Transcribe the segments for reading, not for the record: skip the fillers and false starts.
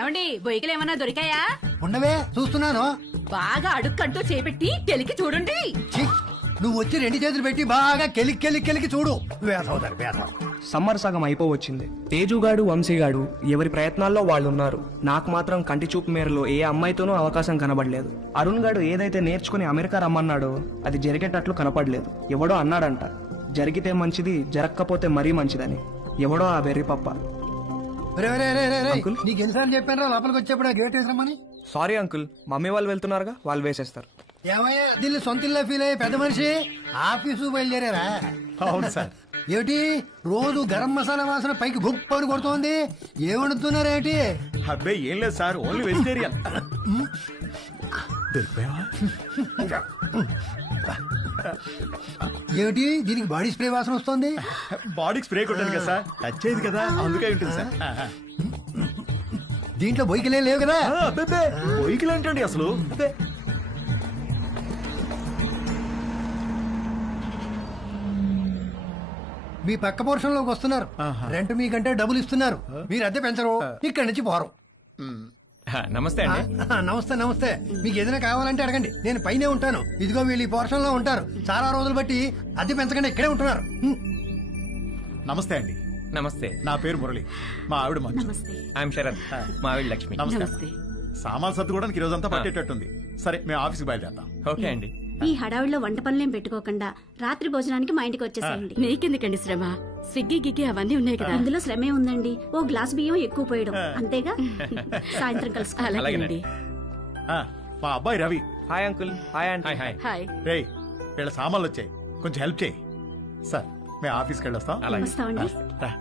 ఏమండి బొయ్యికలు ఏమన్నా దొరికాయా? ఉండవే చూస్తున్నాను. బాగా అడుక్కంటూ చేపెట్టి కెలికి చూడండి. ఛీ, నువ్వు వచ్చి 2 చేతులు పెట్టి బాగా కెలికి చూడు. వేసవుతారు వేసవ. సమ్మర్ సగం అయిపోవచ్చింది. తేజుగాడు వంశీగాడు ఎవరి ప్రయత్నాల్లో వాళ్ళున్నారు. నాకు మాత్రం కంటి చూపు మేరలో ఏ అమ్మాయితోనూ అవకాశం కనబడలేదు. అరుణ్ గాడు ఏదైతే నేర్చుకుని అమెరికా రమ్మన్నాడో అది జరిగేటట్లు కనపడలేదు. ఎవడో అన్నాడంట, జరిగితే మంచిది, జరగకపోతే మరీ మంచిదని. ఎవడో ఆ వెర్రి పప్ప. నీకు ఎన్నిసార్లు చెప్పాను లోపలికి వచ్చేప్పుడు గేట్ వేసామని. సారీ అంకుల్, మమ్మీ వాళ్ళు వెళ్తున్నారుగా, వాళ్ళు వేసేస్తారు. ఏమయ్యా దీన్ని సొంత ఇల్లు ఫీల్ అయ్యే పెద్ద మనిషి ఆఫీసు బయలుదేరారా? అవును సార్. ఏమిటి రోజు గరం మసాలా వాసన పైకి గుప్పని కొడుతోంది? ఏమడుతున్నారేటి? అబ్బే ఏం లేదు సార్, ఓన్లీ వెజిటేరియన్. దొరికిపోయావా? ఏమిటి దీనికి బాడీ స్ప్రే వాసన వస్తుంది? బాడీకి స్ప్రే కొట్టాను కదా సార్, టచ్ అయ్యేది కదా అందుకే ఉంటుంది సార్. దీంట్లో బొయ్యికలే లేవు కదా? బొయ్యికలు ఏంటండి అసలు? మీ పక్క పోర్షన్ లోకి వస్తున్నారు. రెంట్ మీకంటే డబ్బులు ఇస్తున్నారు. మీరు అద్దె పెంచరు, ఇక్కడి నుంచి పోరు. నమస్తే అండి. నమస్తే నమస్తే. మీకు ఏదైనా కావాలంటే అడగండి, నేను పైనే ఉంటాను. ఇదిగో వీళ్ళు ఈ పోర్షన్ లో ఉంటారు. చాలా రోజులు బట్టి అద్దె పెంచకుండా ఇక్కడే ఉంటున్నారు. నమస్తే అండి. నమస్తే. నా పేరు మురళి, మా ఆవిడ మంచు. ఐఎమ్ శరత్, మా ఆవిడ లక్ష్మి. నమస్తే. సామాన్ సర్దుకోవడానికి ఈ రోజంతా పట్టేటట్టుంది. సరే మేము ఆఫీస్కి బయలుదేరతాం. ఓకే అండి. ఈ హడావిడిలో వంట పనులేం పెట్టుకోకుండా రాత్రి భోజనానికి మా ఇంటికి వచ్చేసేయండి. నీకెందుకండి శ్రమ? స్విగ్గీ గిగ్గి అవన్నీ ఉన్నాయి కదా. అందులో శ్రమే ఉందండి. ఓ గ్లాస్ బియ్యం ఎక్కువ పోయడం అంతేగా. సాయంత్రం కలుసుకోవాలి. అలాగేనండి. మా అబ్బాయి Ravi. Hi uncle. Hi aunty. Hi. Hi. రేయ్ వీళ్ళ సామాన్లు వచ్చాయి, కొంచెం హెల్ప్ చేయి. సార్ మేము ఆఫీస్కి వెళ్ళొస్తాం. అలాగే. వస్తామండి. రా.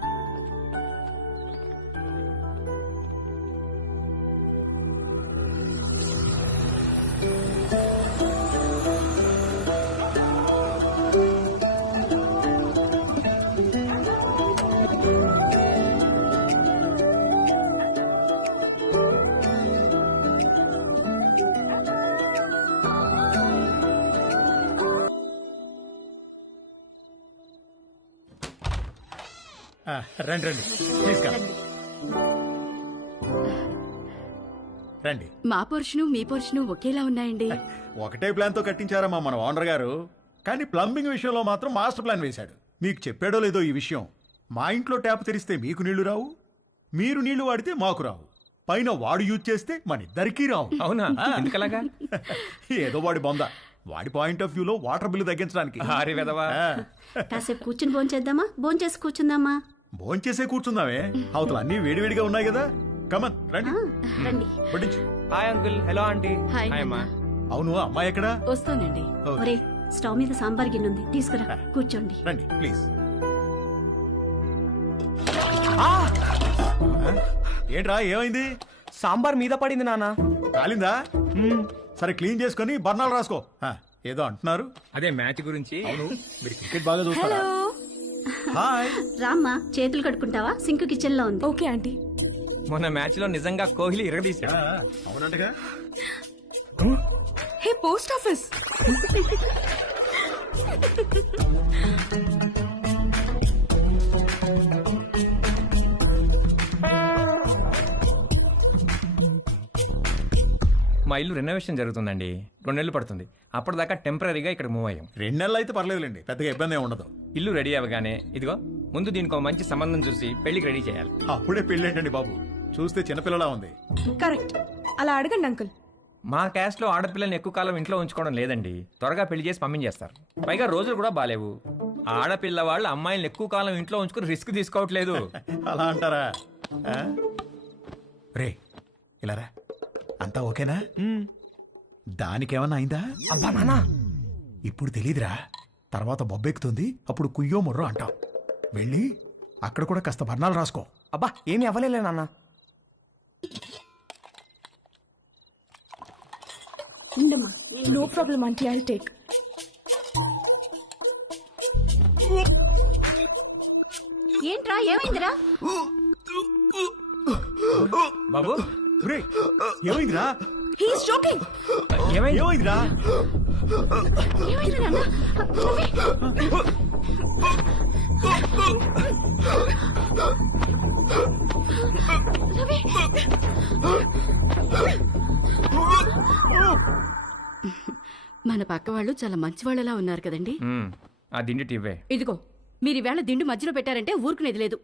రండి రండి ప్లీజ్ కమ్. రండి. మా పోర్షను మీ పోర్షను ఒకేలా ఉన్నాయండి. ఒకటే ప్లాన్ తో కట్టించారమ్మా మన ఓనర్ గారు, కానీ ప్లంబింగ్ విషయంలో మాత్రం మాస్టర్ ప్లాన్ వేశాడు. మీకు చెప్పాడో లేదో ఈ విషయం, మా ఇంట్లో ట్యాప్ తెరిస్తే మీకు నీళ్లు రావు, మీరు నీళ్లు వాడితే మాకు రావు, పైన వాడు యూజ్ చేస్తే మన ఇద్దరికీ రావు. అవునా? ఎందుకలాగా? ఏదో వాడి బొంద, వాడి పాయింట్ ఆఫ్ వ్యూలో వాటర్ బిల్లు తగ్గించడానికి. హారి వెదవా. కాసేపు కూర్చుని భోంచేద్దామా? భోంచేసి కూర్చుందామా? భోంచేసే కూర్చుందామే, అవతల అన్ని వేడివేడిగా ఉన్నాయి కదా. కమన్ రండి. రండి. వడ్డించు. Hi uncle. Hello aunty. Hi. Hi అమ్మా. అవును అమ్మాయి ఎక్కడా? వస్తానండి. ఒరే స్టవ్ మీద సాంబార్ గిన్నె ఉంది, తీసుకురా. కూర్చోండి. రండి ప్లీజ్. ఏంట్రా ఏమైంది? సాంబార్ మీద పడింది నాన్న. కాలిందా? సరే క్లీన్ చేసుకొని బర్ణాలు రాసుకో. ఏదో అంటున్నారు. అదే మ్యాచ్ గురించి. అవును మీరు క్రికెట్ బాగా చూస్తారా? హాయ్. రామ్మా, చేతులు కడుక్కుంటావా? సింక్ కిచెన్ లో ఉంది. Okay aunty. మొన్న మ్యాచ్ లో నిజంగా కోహ్లీ ఇరగదీశాడు. అవునంటగా. Hey post office. మా ఇల్లు రెనోవేషన్ జరుగుతుందండి, 2 నెలలు పడుతుంది. అప్పటిదాకా టెంపరీగా ఇక్కడ మూవ్ అయ్యాం. 2 నెలలు అయితే పర్లేదులేండి, పెద్దగా ఇబ్బంది ఏమి ఉండదు. ఇల్లు రెడీ అవ్వగానే ఇదిగో ముందు దీనికి ఒక మంచి సంబంధం చూసి పెళ్లికి రెడీ చేయాలి. అప్పుడే పెళ్ళేంటండి బాబు, చూస్తే చిన్నపిల్లలా ఉంది. కరెక్ట్, అలా అడగండి అంకుల్. మా క్యాస్ట్ లో ఆడపిల్లల్ని ఎక్కువ కాలం ఇంట్లో ఉంచుకోవడం లేదండి, త్వరగా పెళ్లి చేసి పంపించేస్తారు. పైగా రోజులు కూడా బాలేవు. ఆడపిల్ల వాళ్ళు అమ్మాయిలను ఎక్కువ కాలం ఇంట్లో ఉంచుకుని రిస్క్ తీసుకోవట్లేదు. అలా అంటారా? రే ఇలా రా, అంతా ఓకేనా? దానికేమన్నా అయిందా? అబ్బా నాన్న, ఇప్పుడు తెలీదురా, తర్వాత బొబ్బెక్కుతుంది, అప్పుడు కుయ్యో ముర్రో అంటాం. వెళ్ళి అక్కడ కూడా కాస్త బర్ణాలు రాసుకో. అబ్బా ఏమి అవ్వలేలే నాన్న. No problem aunty, I'll take. ఏంట్రా ఏమైందిరా? బాబు రే ఏమైందిరా? He's joking. ఏమైందిరా? ఏమైంది నాన్న? రవి! రవి! మన పక్క వాళ్ళు చాలా మంచి వాళ్ళలా ఉన్నారు కదండి. ఆ దిండి టివ్వే. ఇదిగో మీరు ఈవేళ దిండు మధ్యలో పెట్టారంటే ఊరుకునేది లేదు.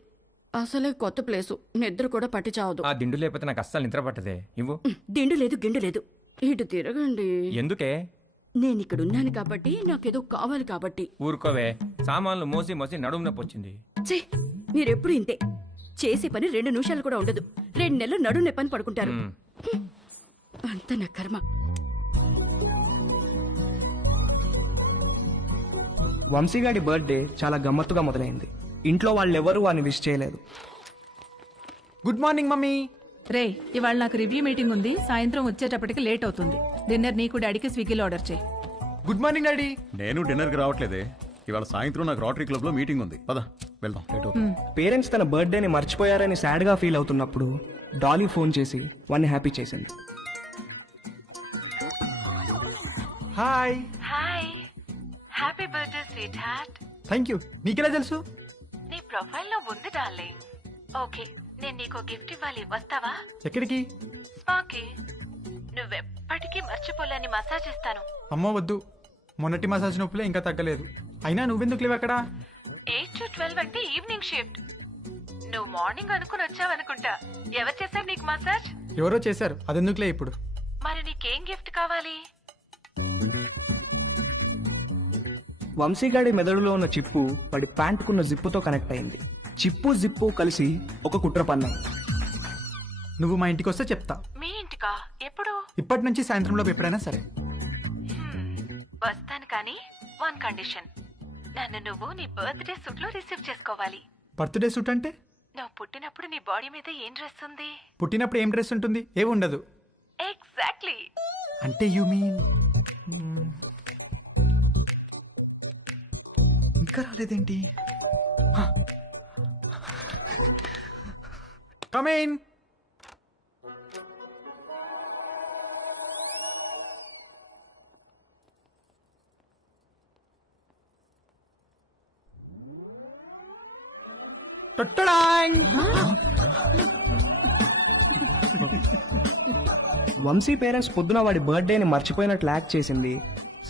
అసలే కొత్త ప్లేసు, నిద్ర కూడా పట్టి చావదు. ఆ దిండు లేకపోతే నాకు అస్సలు నిద్ర పట్టదే. ఇవ్వు. దిండు లేదు గిండు లేదు, ఇటు తిరగండి. ఎందుకే? నేను ఇక్కడ ఉన్నాను కాబట్టి, నాకేదో కావాలి కాబట్టి. ఊరుకోవే, సామాన్లు మోసి మోసి నడుము నొప్పి వచ్చింది. ఛీ, మీరెప్పుడు ఇంతే. చేసే పని 2 నిమిషాలు కూడా ఉండదు. 2 నెలలు నడుము నొప్పని పడుకుంటారు. అంత నా కర్మ. వంశీగాడి బర్త్డే చాలా గమ్మత్తుగా మొదలైంది. ఇంట్లో వాళ్ళెవరూ వాడిని విష్ చేయలేదు. Good morning mummy. రే, ఇవాళ నాకు రివ్యూ మీటింగ్ ఉంది. సాయంత్రం వచ్చేటప్పటికి లేట్ అవుతుంది. డిన్నర్ నీకు డాడీకి స్విగ్గీలో ఆర్డర్ చేయి. Good morning daddy. నేను డిన్నర్కి రావట్లేదే. ఇవాళ సాయంత్రం నాకు రోటరీ క్లబ్లో మీటింగ్ ఉంది. పద వెళ్దాం, లేట్ అవుతుంది. పేరెంట్స్ తన బర్త్డేని మర్చిపోయారని సాడ్గా ఫీల్ అవుతున్నప్పుడు డాలీ ఫోన్ చేసి వాడిని హ్యాపీ చేసింది. Hi. Hi, happy birthday sweet heart. Thank you. నీకెలా తెలుసు? నీ ప్రొఫైల్లో ఉంది డార్లింగ్. ఓకే, నేను నీకు గిఫ్ట్ ఇవ్వాలి, వస్తావా? ఎక్కడికి? స్పాకి. నువ్వెప్పటికీ మర్చిపోలేని మసాజ్ ఇస్తాను. అమ్మో వద్దు, మొన్నటి మసాజ్ నొప్పులే ఇంకా తగ్గలేదు. అయినా నువ్వెందుకు లేవు అక్కడ? 8 to 12 అంటే ఈవినింగ్ షిఫ్ట్. నువ్వు మార్నింగ్ అనుకుని వచ్చావనుకుంటా. ఎవరు చేశారు నీకు మసాజ్? ఎవరో చేశారు, అదెందుకులే ఇప్పుడు. మరి నీకేం గిఫ్ట్ కావాలి? వంశీగాడి మెదడులో ఉన్న చిప్పు వాడి ప్యాంటుకున్న జిప్పుతో కనెక్ట్ అయింది. చిప్పు జిప్పు కలిసి ఒక కుట్ర పన్నాయి. నువ్వు మా ఇంటికి వస్తే చెప్తా. మీ ఇంటికా? ఎప్పుడు? ఇప్పటి నుంచి సాయంత్రంలో ఎప్పుడైనా సరే. వస్తాను, కానీ 1 కండిషన్. నన్ను నువ్వు నీ బర్త్డే సూట్ లో రిసీవ్ చేసుకోవాలి. బర్త్డే సూట్ అంటే? నువ్వు పుట్టినప్పుడు నీ బాడీ మీద ఏం డ్రెస్ ఉంది? పుట్టినప్పుడు ఏం డ్రెస్ ఉంటుంది? ఏమి ఉండదు. ఎగ్జాక్ట్లీ. అంటే యు మీన్ ఇంకా రాలేదేంటి? Come in. వంశీ పేరెంట్స్ పొద్దున వాడి బర్త్డేని మర్చిపోయినట్లు యాక్ట్ చేసింది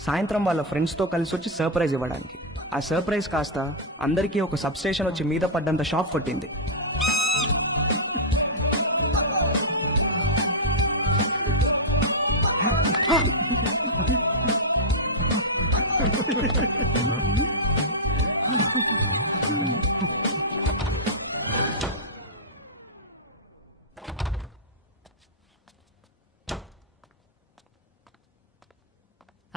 సాయంత్రం వాళ్ళ ఫ్రెండ్స్తో కలిసి వచ్చి సర్ప్రైజ్ ఇవ్వడానికి. ఆ సర్ప్రైజ్ కాస్త అందరికీ ఒక సబ్ స్టేషన్ వచ్చి మీద పడ్డంత షాక్ కొట్టింది.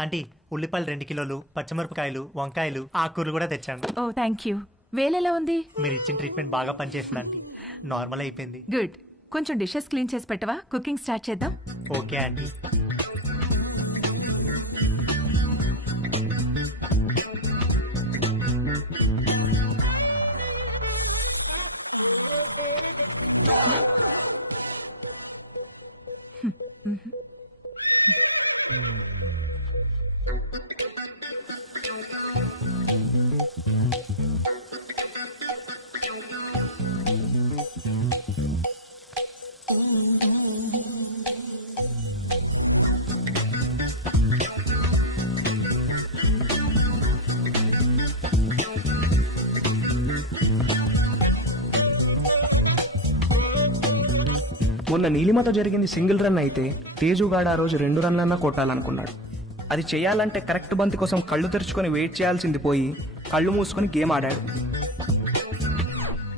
ఆంటీ, ఉల్లిపాయలు 2 కిలోలు, పచ్చిమిరపకాయలు, వంకాయలు, ఆకుకూరలు కూడా తెచ్చాను. ఓ థ్యాంక్ యూ. వేలెలా ఉంది? మీరు ఇచ్చిన ట్రీట్మెంట్ బాగా పనిచేస్తుంది ఆంటీ. నార్మల్ అయిపోయింది. గుడ్. కొంచెం డిషెస్ క్లీన్ చేసి పెట్టవా? కుకింగ్ స్టార్ట్ చేద్దాం. Okay aunty. మొన్న నీలిమతో జరిగింది సింగిల్ రన్ అయితే తేజుగాడు ఆ రోజు 2 రన్లన్నా కొట్టాలనుకున్నాడు. అది చేయాలంటే కరెక్ట్ బంతి కోసం కళ్ళు తెరుచుకొని వెయిట్ చేయాల్సింది పోయి కళ్ళు మూసుకొని గేమ్ ఆడాడు.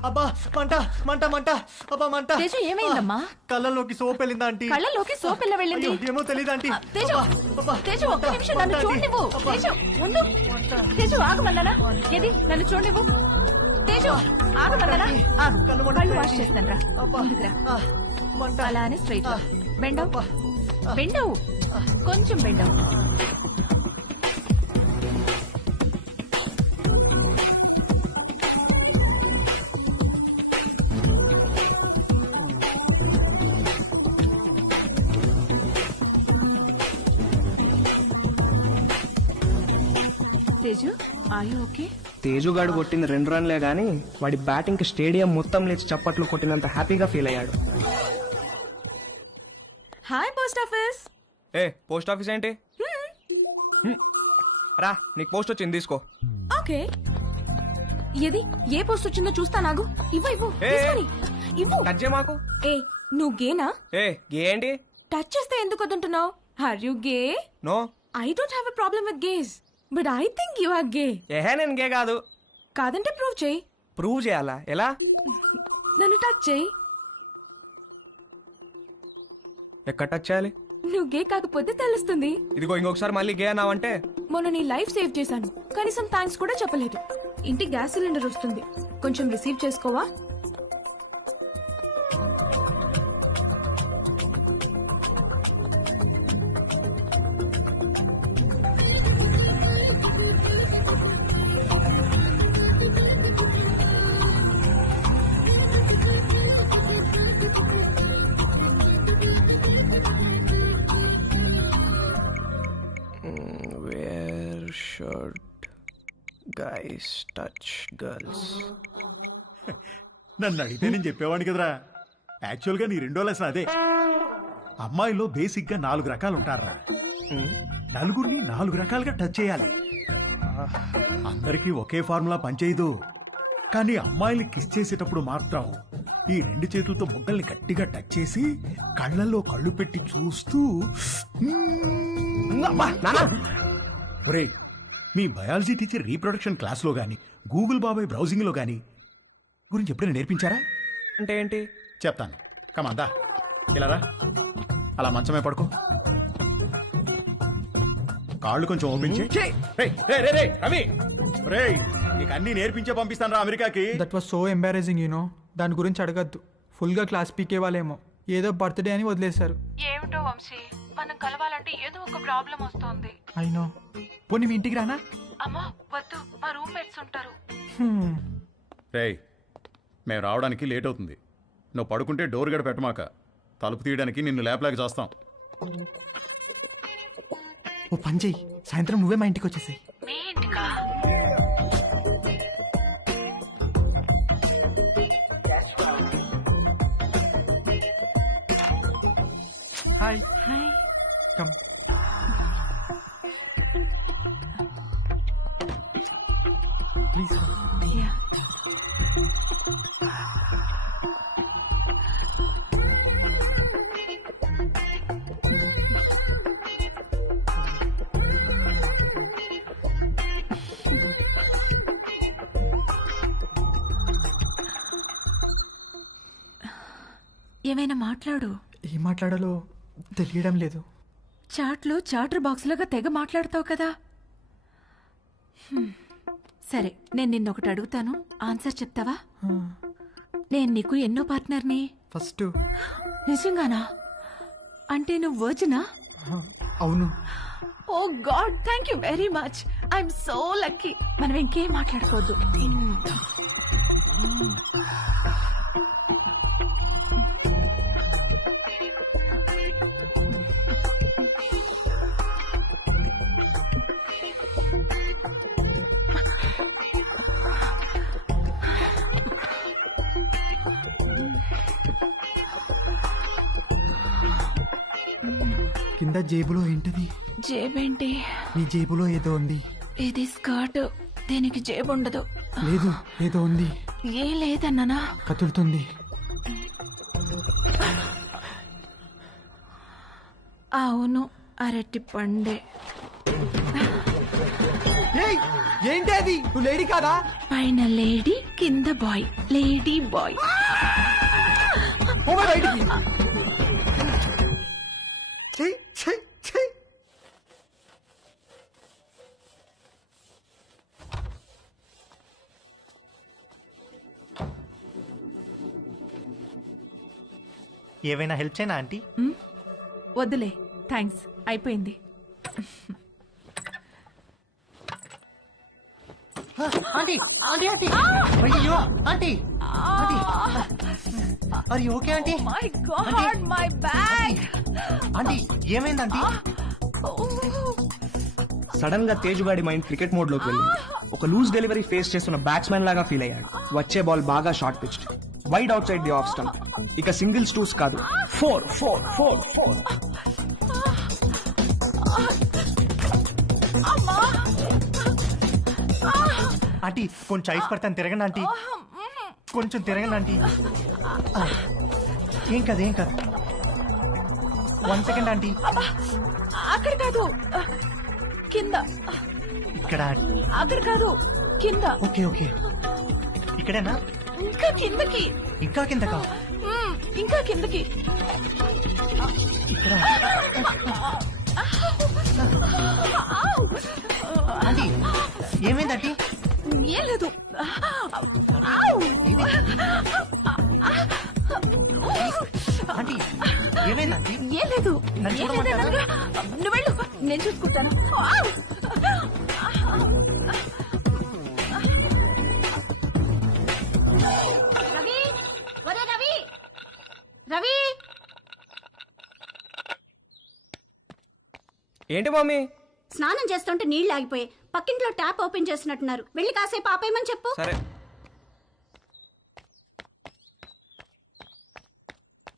అబ్బా మంట మంట మంట, అబ్బా మంట. తేజు, ఏమైందమ్మా? కళ్ళలోకి సోప్ వెళ్ళిందా ఆంటీ? కళ్ళలోకి సోప్ ఎలా వెళ్ళింది? అయ్యో, ఏమో తెలియదు ఆంటీ. తేజు, తేజు ఒక్క నిమిషం నన్ను చూడనివ్వు. తేజు ఉండు. తేజు ఆగమన్నానా? ఏది నన్ను చూడనివ్వు. తేజు ఆగమన్నానా? ఆగు. కళ్ళు వాష్ చేస్తాను రా. ముందుకురా. అలానే స్ట్రైట్ బెండవు. బెండవు, కొంచెం బెండవు. Teju, are you okay? తేజుగాడు కొట్టిన 2 రన్లే గానీ వాడి బ్యాటింగ్కి స్టేడియం మొత్తం లేచి చప్పట్లు కొట్టినంత హ్యాపీగా ఫీల్ అయ్యాడు. Hi post office. ఏ పోస్ట్ ఆఫీస్ ఏంటి? రా నీకు పోస్ట్ వచ్చింది తీసుకో. ఓకే, ఏది ఏ పోస్ట్ వచ్చిందో చూస్తా. నాగు ఇవ్వు ఇవ్వు ఏ, తీసుకొని ఇవ్వు. టచ్ చేయ మాకు. ఏ నువ్వు గేనా? ఏ గే ఏంటి? టచ్ చేస్తే ఎందుకు వద్దంటున్నావు? Are you gay? No. I don't have a problem with gays, but I think you are gay. ఏహే నేను గే కాదు. కాదంటే ప్రూవ్ చేయి. ప్రూవ్ చేయాలా? ఎలా? నన్ను టచ్ చేయి. ఎక్కడ టచ్ చేయాలి? నువ్వు గే కాకపోతే తెలుస్తుంది. ఇదిగో ఇంకొకసారి మళ్ళీ గే అన్నావంటే. మొన్న నీ లైఫ్ సేవ్ చేశాను, కనీసం థ్యాంక్స్ కూడా చెప్పలేదు. ఇంటికి గ్యాస్ సిలిండర్ వస్తుంది, కొంచెం receive చేసుకోవా? Where should guys touch girls? నన్ను అడిగితే నేను చెప్పేవాడిని కదరా. యాక్చువల్గా నీ రెండో లెసన్ అదే. అమ్మాయిలో బేసిక్గా 4 రకాలు ఉంటారా. నలుగురిని 4 రకాలుగా టచ్ చేయాలి. అందరికీ ఒకే ఫార్ములా పనిచేయదు. కానీ అమ్మాయిని కిస్ చేసేటప్పుడు మాత్రం ఈ 2 చేతులతో బొగ్గల్ని గట్టిగా టచ్ చేసి కళ్ళల్లో కళ్ళు పెట్టి చూస్తూ ఒరే, మీ బయాలజీ టీచర్ రీప్రొడక్షన్ క్లాస్లో గాని గూగుల్ బాబాయ్ బ్రౌజింగ్లో గాని గురించి ఎప్పుడైనా నేర్పించారా? అంటే ఏంటి? చెప్తాను. కమాందా ఇలా రా. అలా మంచమే పడుకో. కాళ్ళు కొంచెం ఓపెన్ చేయి. రవి రేయ్, నీకు అన్ని నేర్పించే పంపిస్తాను రా అమెరికాకి. That was so embarrassing you know. దాని గురించి అడగద్దు. ఫుల్గా క్లాస్ పీకే వాళ్ళేమో ఏదో బర్త్డే అని వదిలేశారు. ఏమిటో వంశీ, మనం కలవాలంటే ఏదో ఒక ప్రాబ్లం వస్తోంది. అయినో. పోనీ మీ ఇంటికి రానా? అమ్మా వద్దు, మా రూమ్మేట్స్ ఉంటారు. రేయ్, మేము రావడానికి లేట్ అవుతుంది. నువ్వు పడుకుంటే డోర్ గడ పెట్టమాక. తలుపు తీయడానికి నిన్ను లేపలేక చేస్తాం. ఓ పని చెయ్యి, సాయంత్రం నువ్వే మా ఇంటికి వచ్చేసాయి. మీ ఇంటికా? Hi hi. కమ్. ప్లీజ్. ఏమైనా మాట్లాడు. ఏం మాట్లాడాలో తెలియడం లేదు. చాట్లో చాటర్ బాక్స్ లాగా తెగ మాట్లాడతావు కదా. సరే, నేను నిన్నొకటి అడుగుతాను, ఆన్సర్ చెప్తావా? నేను నీకు ఎన్నో పార్ట్నర్ని? ఫస్ట్. నిజంగానా? అంటే నువ్వు వర్జినా? అవును. Oh god, thank you very much. I'm so lucky. మనం ఇంకేం మాట్లాడుకోవద్దు. కింద జేబులో ఏంటిది? జేబేంటి? నీ జేబులో ఏదో ఉంది. ఇది స్కర్ట్, దీనికి జేబు ఉండదు. లేదు, ఏదో ఉంది. ఏ లేదన్నానా? కదులుతుంది. అవును, అరటి పండే. ఏంటి అది? నువ్వు లేడీ కాదా? పైన లేడీ, కింద బాయ్. Lady bye. బయటికి. ఏవైనా హెల్ప్ చేయనా ఆంటీ? వద్దులే, థ్యాంక్స్, అయిపోయింది. ఆంటీ ఆంటీ ఆంటీ అయ్యో aunty aunty are you okay aunty? My god, my bag. Aunty ఏమైంది ఆంటీ? సడన్ గా తేజుగాడి మైండ్ క్రికెట్ మోడ్ లోకి వెళ్ళింది. ఒక లూజ్ డెలివరీ ఫేస్ చేస్తున్న బ్యాట్స్మెన్ లాగా ఫీల్ అయ్యాడు. వచ్చే బాల్ బాగా short pitched, wide outside the off stump. ఇక సింగిల్స్ టూస్ కాదు, 4. ఆంటీ కొంచెం ఐస్ పడతాను, తిరగండి ఆంటీ, కొంచెం తిరగండి ఆంటీ. ఏం కాదు 1 సెకండ్ ఆంటీ. అక్కడ కాదు, కింద. ఇక్కడ అక్కడ కాదు, కింద. ఓకే ఇక్కడేనా? ఇంకా కిందకి. ఇంకా కిందకా? ఇంకా కిందకి. ఇక్కడ ఆంటీ ఏమైంది ఆంటీ? ఏం లేదు. ఆంటీ ఏమైంది ఆంటీ? ఏం లేదు. నన్ను ఏం లేదు చూడమంటారా? అన్నగా. నువ్వు వెళ్ళు, నేను చూసుకుంటాను. రవి, ఒరే రవి, రవి. ఏంటి మమ్మీ? స్నానం చేస్తుంటే నీళ్లు ఆగిపోయాయి. పక్కింట్లో ట్యాప్ ఓపెన్ చేసినట్టున్నారు. వెళ్ళి కాసేపు ఆపేయమని చెప్పు. సరే.